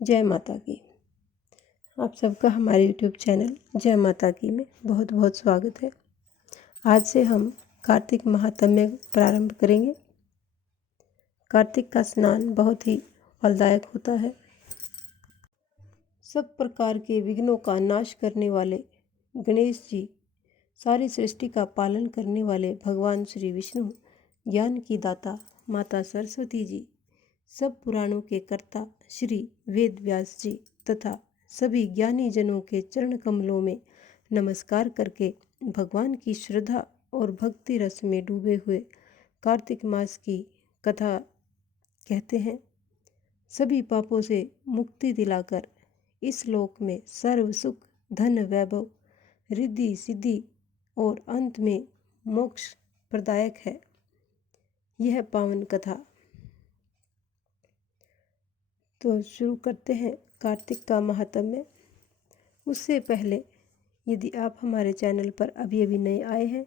जय माता की। आप सबका हमारे यूट्यूब चैनल जय माता की में बहुत बहुत स्वागत है। आज से हम कार्तिक महात्म्य प्रारंभ करेंगे। कार्तिक का स्नान बहुत ही फलदायक होता है। सब प्रकार के विघ्नों का नाश करने वाले गणेश जी, सारी सृष्टि का पालन करने वाले भगवान श्री विष्णु, ज्ञान की दाता माता सरस्वती जी, सब पुराणों के कर्ता श्री वेद व्यास जी तथा सभी ज्ञानी जनों के चरण कमलों में नमस्कार करके भगवान की श्रद्धा और भक्ति रस में डूबे हुए कार्तिक मास की कथा कहते हैं। सभी पापों से मुक्ति दिलाकर इस लोक में सर्व सुख, धन, वैभव, रिद्धि, सिद्धि और अंत में मोक्ष प्रदायक है यह पावन कथा। तो शुरू करते हैं कार्तिक का महात्म्य। उससे पहले यदि आप हमारे चैनल पर अभी नए आए हैं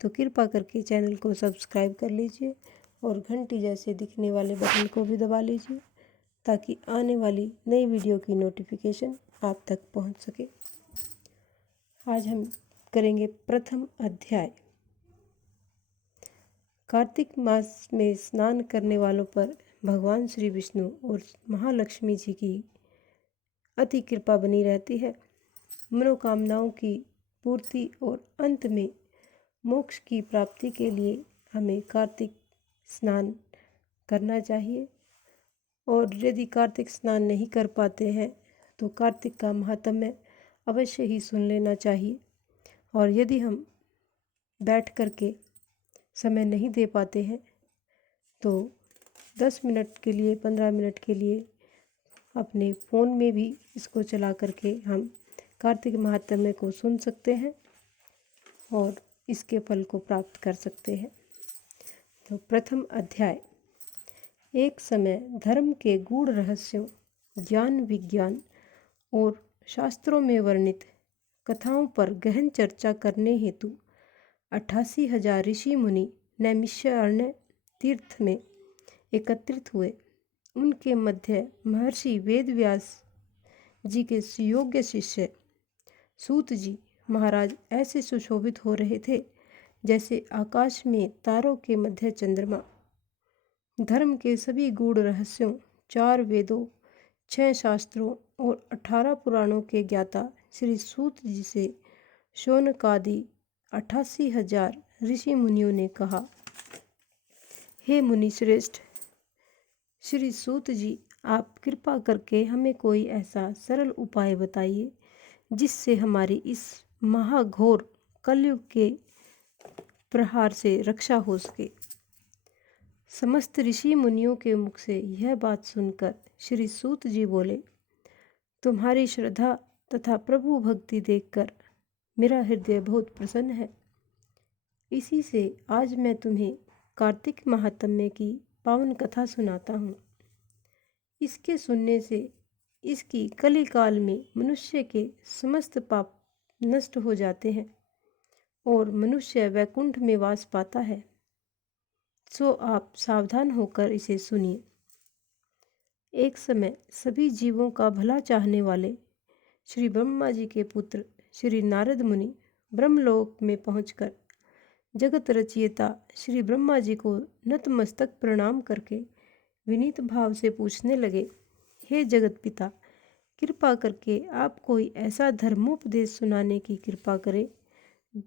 तो कृपा करके चैनल को सब्सक्राइब कर लीजिए और घंटी जैसे दिखने वाले बटन को भी दबा लीजिए ताकि आने वाली नई वीडियो की नोटिफिकेशन आप तक पहुंच सके। आज हम करेंगे प्रथम अध्याय। कार्तिक मास में स्नान करने वालों पर भगवान श्री विष्णु और महालक्ष्मी जी की अति कृपा बनी रहती है। मनोकामनाओं की पूर्ति और अंत में मोक्ष की प्राप्ति के लिए हमें कार्तिक स्नान करना चाहिए। और यदि कार्तिक स्नान नहीं कर पाते हैं तो कार्तिक का महात्म्य अवश्य ही सुन लेना चाहिए। और यदि हम बैठ करके समय नहीं दे पाते हैं तो 10 मिनट के लिए, 15 मिनट के लिए अपने फ़ोन में भी इसको चला करके हम कार्तिक महात्म्य को सुन सकते हैं और इसके फल को प्राप्त कर सकते हैं। तो प्रथम अध्याय। एक समय धर्म के गूढ़ रहस्यों, ज्ञान, विज्ञान और शास्त्रों में वर्णित कथाओं पर गहन चर्चा करने हेतु 88,000 ऋषि मुनि नैमिषारण्य तीर्थ में एकत्रित हुए। उनके मध्य महर्षि वेद व्यास जी के सुयोग्य शिष्य सूत जी महाराज ऐसे सुशोभित हो रहे थे जैसे आकाश में तारों के मध्य चंद्रमा। धर्म के सभी गूढ़ रहस्यों, 4 वेदों, 6 शास्त्रों और 18 पुराणों के ज्ञाता श्री सूत जी से शौनकादि 88,000 ऋषि मुनियों ने कहा, हे मुनि श्रेष्ठ श्री सूत जी, आप कृपा करके हमें कोई ऐसा सरल उपाय बताइए जिससे हमारी इस महाघोर कलयुग के प्रहार से रक्षा हो सके। समस्त ऋषि मुनियों के मुख से यह बात सुनकर श्री सूत जी बोले, तुम्हारी श्रद्धा तथा प्रभु भक्ति देखकर मेरा हृदय बहुत प्रसन्न है। इसी से आज मैं तुम्हें कार्तिक महात्म्य की पावन कथा सुनाता हूँ। इसके सुनने से इसकी कली काल में मनुष्य के समस्त पाप नष्ट हो जाते हैं और मनुष्य वैकुंठ में वास पाता है। सो आप सावधान होकर इसे सुनिए। एक समय सभी जीवों का भला चाहने वाले श्री ब्रह्मा जी के पुत्र श्री नारद मुनि ब्रह्मलोक में पहुंचकर जगत रचयिता श्री ब्रह्मा जी को नतमस्तक प्रणाम करके विनीत भाव से पूछने लगे, हे जगत पिता, कृपा करके आप कोई ऐसा धर्मोपदेश सुनाने की कृपा करें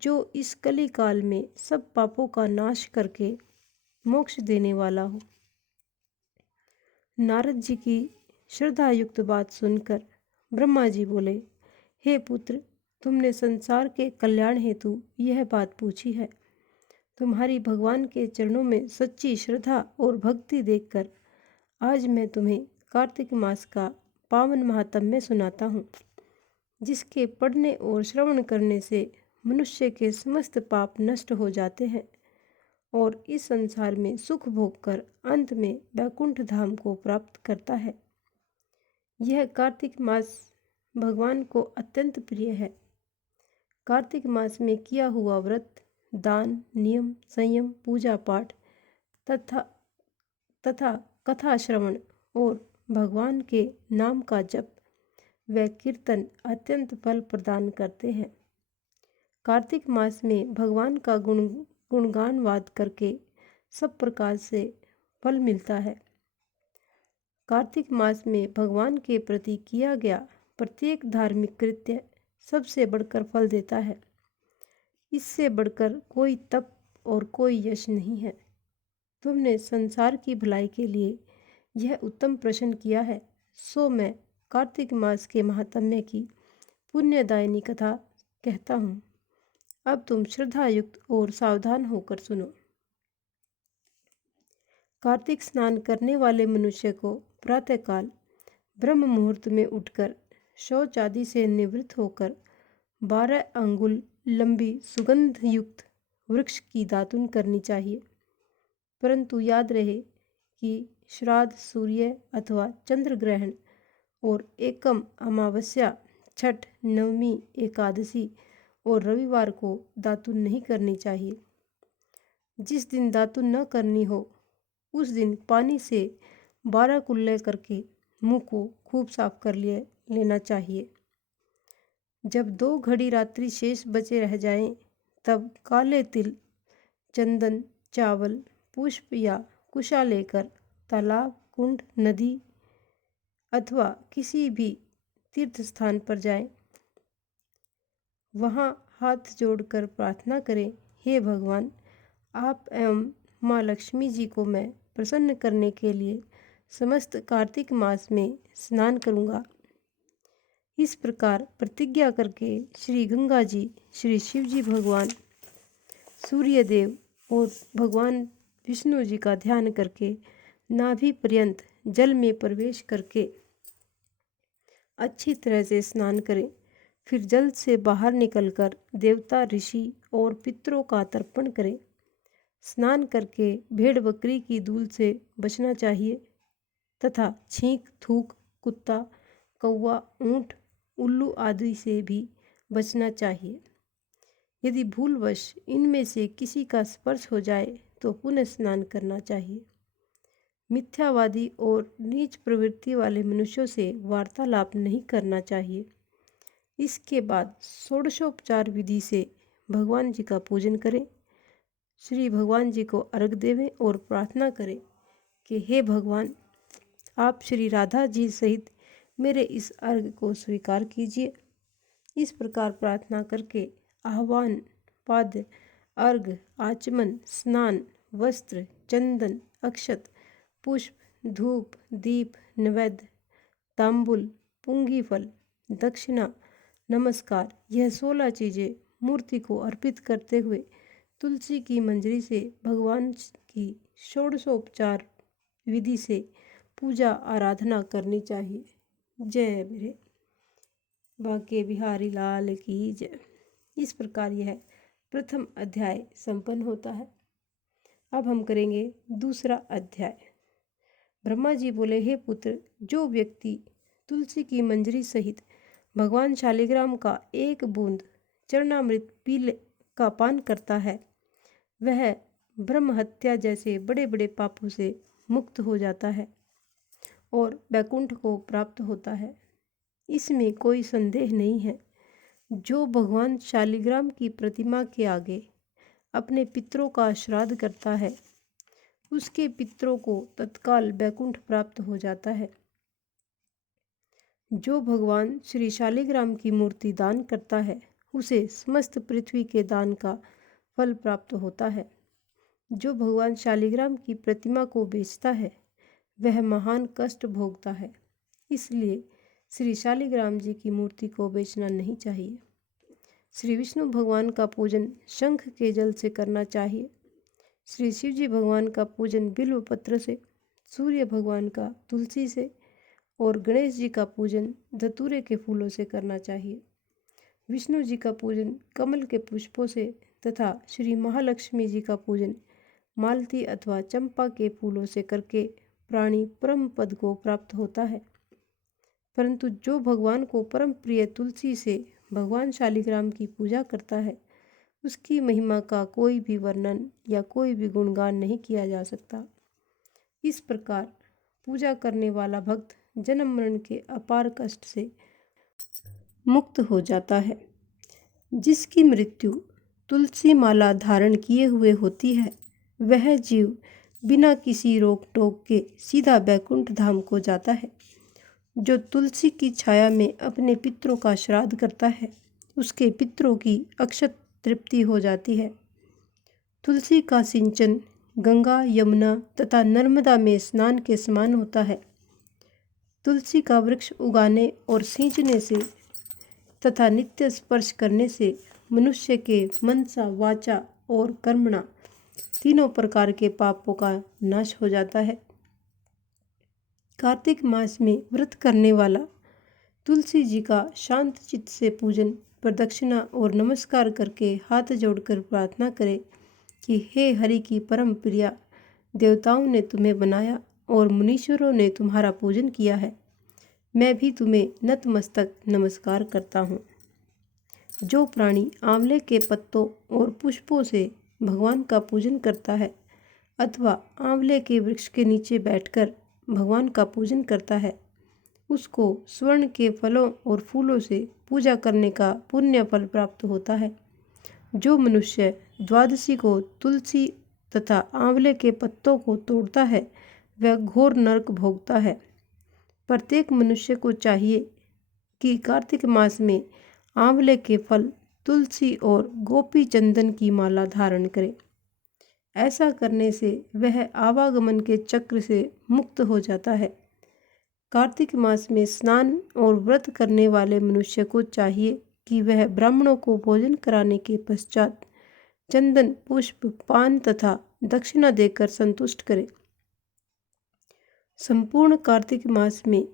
जो इस कली काल में सब पापों का नाश करके मोक्ष देने वाला हो। नारद जी की श्रद्धायुक्त बात सुनकर ब्रह्मा जी बोले, हे पुत्र, तुमने संसार के कल्याण हेतु यह बात पूछी है। तुम्हारी भगवान के चरणों में सच्ची श्रद्धा और भक्ति देखकर आज मैं तुम्हें कार्तिक मास का पावन महात्म्य सुनाता हूँ, जिसके पढ़ने और श्रवण करने से मनुष्य के समस्त पाप नष्ट हो जाते हैं और इस संसार में सुख भोग कर अंत में वैकुंठ धाम को प्राप्त करता है। यह कार्तिक मास भगवान को अत्यंत प्रिय है। कार्तिक मास में किया हुआ व्रत, दान, नियम, संयम, पूजा पाठ तथा कथा श्रवण और भगवान के नाम का जप व कीर्तन अत्यंत फल प्रदान करते हैं। कार्तिक मास में भगवान का गुणगान वाद करके सब प्रकार से फल मिलता है। कार्तिक मास में भगवान के प्रति किया गया प्रत्येक धार्मिक कृत्य सबसे बढ़कर फल देता है। इससे बढ़कर कोई तप और कोई यश नहीं है। तुमने संसार की भलाई के लिए यह उत्तम प्रश्न किया है, सो मैं कार्तिक मास के महात्म्य की पुण्यदायिनी कथा कहता हूँ। अब तुम श्रद्धायुक्त और सावधान होकर सुनो। कार्तिक स्नान करने वाले मनुष्य को प्रातःकाल ब्रह्म मुहूर्त में उठकर शौच आदि से निवृत्त होकर 12 अंगुल लंबी सुगंध युक्त वृक्ष की दातुन करनी चाहिए। परंतु याद रहे कि श्राद्ध, सूर्य अथवा चंद्र ग्रहण और एकम अमावस्या, छठ, नवमी, एकादशी और रविवार को दातुन नहीं करनी चाहिए। जिस दिन दातुन न करनी हो उस दिन पानी से 12 कुल्ले करके मुंह को खूब साफ कर लेना चाहिए। जब 2 घड़ी रात्रि शेष बचे रह जाएं, तब काले तिल, चंदन, चावल, पुष्प या कुशा लेकर तालाब, कुंड, नदी अथवा किसी भी तीर्थ स्थान पर जाएं। वहां हाथ जोड़कर प्रार्थना करें, हे भगवान, आप एवं माँ लक्ष्मी जी को मैं प्रसन्न करने के लिए समस्त कार्तिक मास में स्नान करूँगा। इस प्रकार प्रतिज्ञा करके श्री गंगा जी, श्री शिव जी भगवान, सूर्यदेव और भगवान विष्णु जी का ध्यान करके नाभि पर्यंत जल में प्रवेश करके अच्छी तरह से स्नान करें। फिर जल से बाहर निकलकर देवता, ऋषि और पितरों का तर्पण करें। स्नान करके भेड़ बकरी की दूध से बचना चाहिए तथा छींक, थूक, कुत्ता, कौवा, ऊंट, उल्लू आदि से भी बचना चाहिए। यदि भूलवश इनमें से किसी का स्पर्श हो जाए तो पुनः स्नान करना चाहिए। मिथ्यावादी और नीच प्रवृत्ति वाले मनुष्यों से वार्तालाप नहीं करना चाहिए। इसके बाद षोडशोपचार विधि से भगवान जी का पूजन करें। श्री भगवान जी को अर्घ देवें और प्रार्थना करें कि हे भगवान, आप श्री राधा जी सहित मेरे इस अर्घ को स्वीकार कीजिए। इस प्रकार प्रार्थना करके आह्वान, पाद्य, अर्घ, आचमन, स्नान, वस्त्र, चंदन, अक्षत, पुष्प, धूप, दीप, नैवेद्य, तांबुल, पुंगी फल, दक्षिणा, नमस्कार, यह 16 चीज़ें मूर्ति को अर्पित करते हुए तुलसी की मंजरी से भगवान की षोडशोपचार विधि से पूजा आराधना करनी चाहिए। जय मेरे बांके बिहारी लाल की जय। इस प्रकार यह प्रथम अध्याय संपन्न होता है। अब हम करेंगे दूसरा अध्याय। ब्रह्मा जी बोले, हे पुत्र, जो व्यक्ति तुलसी की मंजरी सहित भगवान शालिग्राम का एक बूंद चरणामृत का पान करता है, वह ब्रह्म हत्या जैसे बड़े बड़े पापों से मुक्त हो जाता है और वैकुंठ को प्राप्त होता है। इसमें कोई संदेह नहीं है। जो भगवान शालिग्राम की प्रतिमा के आगे अपने पितरों का श्राद्ध करता है, उसके पितरों को तत्काल वैकुंठ प्राप्त हो जाता है। जो भगवान श्री शालिग्राम की मूर्ति दान करता है, उसे समस्त पृथ्वी के दान का फल प्राप्त होता है। जो भगवान शालिग्राम की प्रतिमा को बेचता है, वह महान कष्ट भोगता है। इसलिए श्री शालिग्राम जी की मूर्ति को बेचना नहीं चाहिए। श्री विष्णु भगवान का पूजन शंख के जल से करना चाहिए। श्री शिव जी भगवान का पूजन बिल्व पत्र से, सूर्य भगवान का तुलसी से और गणेश जी का पूजन धतूरे के फूलों से करना चाहिए। विष्णु जी का पूजन कमल के पुष्पों से तथा श्री महालक्ष्मी जी का पूजन मालती अथवा चंपा के फूलों से करके प्राणी परम पद को प्राप्त होता है। परंतु जो भगवान को परम प्रिय तुलसी से भगवान शालिग्राम की पूजा करता है, उसकी महिमा का कोई भी वर्णन या कोई भी गुणगान नहीं किया जा सकता। इस प्रकार पूजा करने वाला भक्त जन्म मरण के अपार कष्ट से मुक्त हो जाता है। जिसकी मृत्यु तुलसी माला धारण किए हुए होती है, वह जीव बिना किसी रोक टोक के सीधा बैकुंठ धाम को जाता है। जो तुलसी की छाया में अपने पितरों का श्राद्ध करता है, उसके पितरों की अक्षत तृप्ति हो जाती है। तुलसी का सिंचन गंगा, यमुना तथा नर्मदा में स्नान के समान होता है। तुलसी का वृक्ष उगाने और सींचने से तथा नित्य स्पर्श करने से मनुष्य के मनसा, वाचा और कर्मणा तीनों प्रकार के पापों का नाश हो जाता है। कार्तिक मास में व्रत करने वाला तुलसी जी का शांत चित्त से पूजन, प्रदक्षिणा और नमस्कार करके हाथ जोड़कर प्रार्थना करे कि हे हरि की परम प्रिया, देवताओं ने तुम्हें बनाया और मुनीश्वरों ने तुम्हारा पूजन किया है। मैं भी तुम्हें नतमस्तक नमस्कार करता हूँ। जो प्राणी आंवले के पत्तों और पुष्पों से भगवान का पूजन करता है अथवा आंवले के वृक्ष के नीचे बैठकर भगवान का पूजन करता है, उसको स्वर्ण के फलों और फूलों से पूजा करने का पुण्य फल प्राप्त होता है। जो मनुष्य द्वादशी को तुलसी तथा आंवले के पत्तों को तोड़ता है, वह घोर नरक भोगता है। प्रत्येक मनुष्य को चाहिए कि कार्तिक मास में आंवले के फल, तुलसी और गोपी चंदन की माला धारण करे। ऐसा करने से वह आवागमन के चक्र से मुक्त हो जाता है। कार्तिक मास में स्नान और व्रत करने वाले मनुष्य को चाहिए कि वह ब्राह्मणों को भोजन कराने के पश्चात चंदन, पुष्प, पान तथा दक्षिणा देकर संतुष्ट करे। संपूर्ण कार्तिक मास में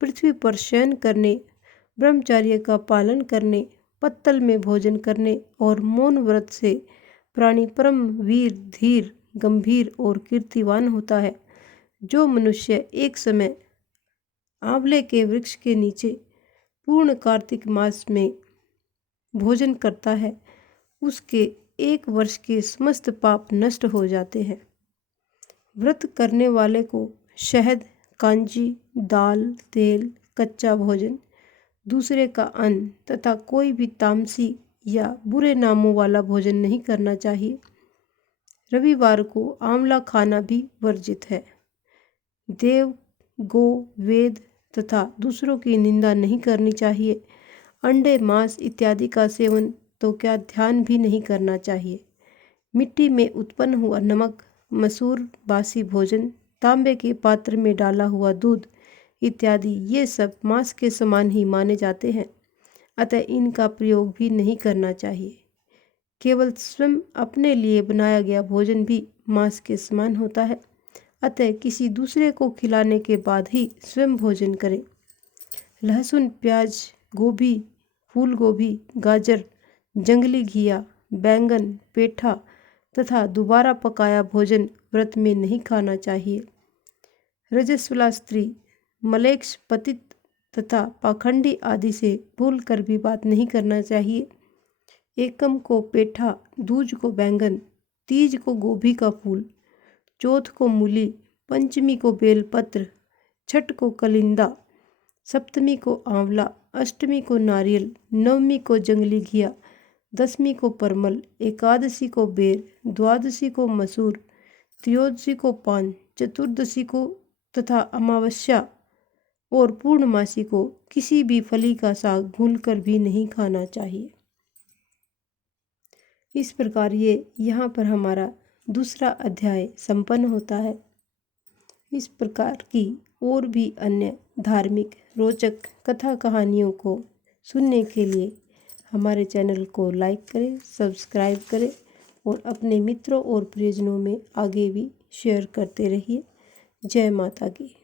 पृथ्वी पर शयन करने, ब्रह्मचर्य का पालन करने, पत्तल में भोजन करने और मौन व्रत से प्राणी परम वीर, धीर, गंभीर और कीर्तिवान होता है। जो मनुष्य एक समय आंवले के वृक्ष के नीचे पूर्ण कार्तिक मास में भोजन करता है, उसके 1 वर्ष के समस्त पाप नष्ट हो जाते हैं। व्रत करने वाले को शहद, कांजी, दाल, तेल, कच्चा भोजन, दूसरे का अन्न तथा कोई भी तामसी या बुरे नामों वाला भोजन नहीं करना चाहिए। रविवार को आंवला खाना भी वर्जित है। देव, गो, वेद तथा दूसरों की निंदा नहीं करनी चाहिए। अंडे, मांस इत्यादि का सेवन तो क्या ध्यान भी नहीं करना चाहिए। मिट्टी में उत्पन्न हुआ नमक, मसूर, बासी भोजन, तांबे के पात्र में डाला हुआ दूध इत्यादि ये सब मांस के समान ही माने जाते हैं, अतः इनका प्रयोग भी नहीं करना चाहिए। केवल स्वयं अपने लिए बनाया गया भोजन भी मांस के समान होता है, अतः किसी दूसरे को खिलाने के बाद ही स्वयं भोजन करें। लहसुन, प्याज, गोभी, फूल गोभी, गाजर, जंगली घिया, बैंगन, पेठा तथा दोबारा पकाया भोजन व्रत में नहीं खाना चाहिए। रजस्वला स्त्री, मलेच्छ, पतित तथा पाखंडी आदि से भूल कर भी बात नहीं करना चाहिए। एकम को पेठा, दूज को बैंगन, तीज को गोभी का फूल, चौथ को मूली, पंचमी को बेलपत्र, छठ को कलिंदा, सप्तमी को आंवला, अष्टमी को नारियल, नवमी को जंगली घिया, दसवीं को परमल, एकादशी को बेर, द्वादशी को मसूर, त्रयोदशी को पान, चतुर्दशी को तथा अमावस्या और पूर्णमासी को किसी भी फली का साग भूलकर भी नहीं खाना चाहिए। इस प्रकार ये यहाँ पर हमारा दूसरा अध्याय संपन्न होता है। इस प्रकार की और भी अन्य धार्मिक रोचक कथा कहानियों को सुनने के लिए हमारे चैनल को लाइक करें, सब्सक्राइब करें और अपने मित्रों और प्रियजनों में आगे भी शेयर करते रहिए। जय माता की।